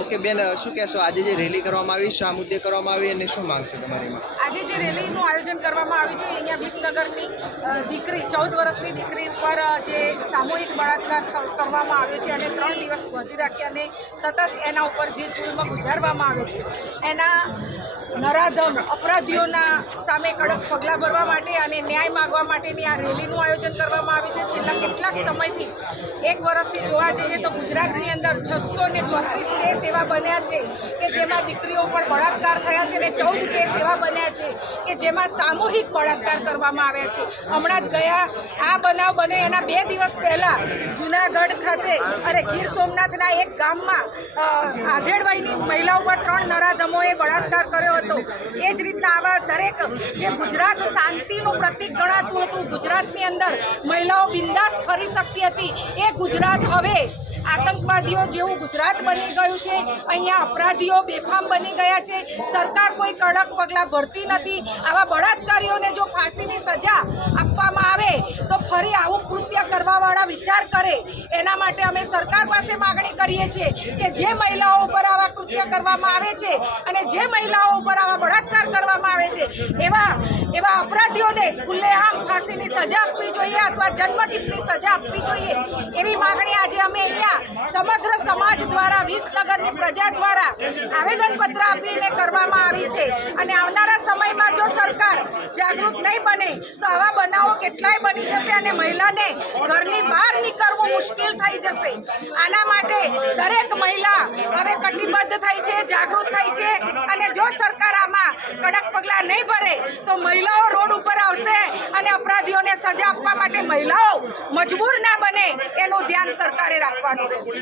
Okay બેન, શું કહેશો? આજે જે રેલી કરવામાં આવી, શા મુદ્દે કરવામાં આવી અને શું માંગ છે તમારી? આજે જે રેલીનું આયોજન કરવામાં આવ્યું છે અહીંયા વિસનગરની દીકરી 14 વર્ષની દીકરી ઉપર જે સામૂહિક બળાત્કાર કરવામાં આવ્યો છે અને 3 દિવસ બાંધી રાખી અને સતત એના ઉપર જે જુલ્મ ગુજારવામાં આવે છે એના નરાધમ અપરાધીઓના સામે કડક પગલાં ભરવા માટે અને ન્યાય માગવા માટેની આ રેલીનું આયોજન કરવામાં આવ્યું છે. છેલ્લા કેટલાક સમયથી 1 વર્ષથી જોવા જઈએ તો ગુજરાતની અંદર 634 કેસ એવા બન્યા છે કે જેમાં દીકરીઓ પર બળાત્કાર થયા છે અને 14 કેસ એવા બન્યા છે કે જેમાં સામૂહિક બળાત્કાર કરવામાં આવ્યા છે. હમણાં જ ગયા આ બનાવ બને એના 2 દિવસ પહેલાં જૂનાગઢ ખાતે અને ગીર સોમનાથના એક ગામમાં આધેડવાઈની મહિલા ઉપર 3 નરાધમોએ બળાત્કાર કર્યો હતો. એ જ રીતના આવા દરેક જે ગુજરાત શાંતિનું પ્રતીક ગણાતું હતું, ગુજરાતની અંદર મહિલાઓ બિંદાસ ફરી શકતી હતી, એ ગુજરાત હવે આતંકવાદીઓ જેવું ગુજરાત બની ગયું છે. અહીંયા અપરાધીઓ બેફામ બની ગયા છે. સરકાર કોઈ કડક પગલાં ભરતી નથી. આવા બળાત્કારીઓને જો ફાંસીની સજા આપવામાં આવે તો ફરી આવું કૃત્ય કરવાવાળા વિચાર કરે. એના માટે અમે સરકાર પાસે માગણી કરીએ છીએ કે જે મહિલાઓ ઉપર આવા કૃત્ય કરવામાં આવે છે અને જે મહિલાઓ ઉપર આવા બળાત્કાર કરવામાં આવે છે એવા અપરાધીઓને ખુલ્લેઆમ ફાંસીની સજા આપવી જોઈએ અથવા જન્મટીપની સજા આપવી જોઈએ. એવી માગણી આજે અમે અહીંયા સમગ્ર સમાજ દ્વારા વિસનગરની પ્રજા દ્વારા આવેદનપત્ર આપીને કરવામાં આવી છે. અને આવનારા સમયમાં જો સરકાર જાગૃત નહીં બને તો આવા બનાવો કેટલાય બની જશે અને મહિલાને ઘરની બહાર નીકળવું મુશ્કેલ થઈ જશે. આના માટે દરેક મહિલા હવે કટિબદ્ધ થઈ છે, જાગૃત થઈ છે અને જો સરકાર આમાં કડક પગલાં નહીં ભરે તો મહિલાઓ રોડ ઉપર આવશે અને અપરાધીઓને સજા આપવા માટે મહિલાઓ મજબૂર ના બને એનું ધ્યાન સરકારે રાખવાનું રહેશે.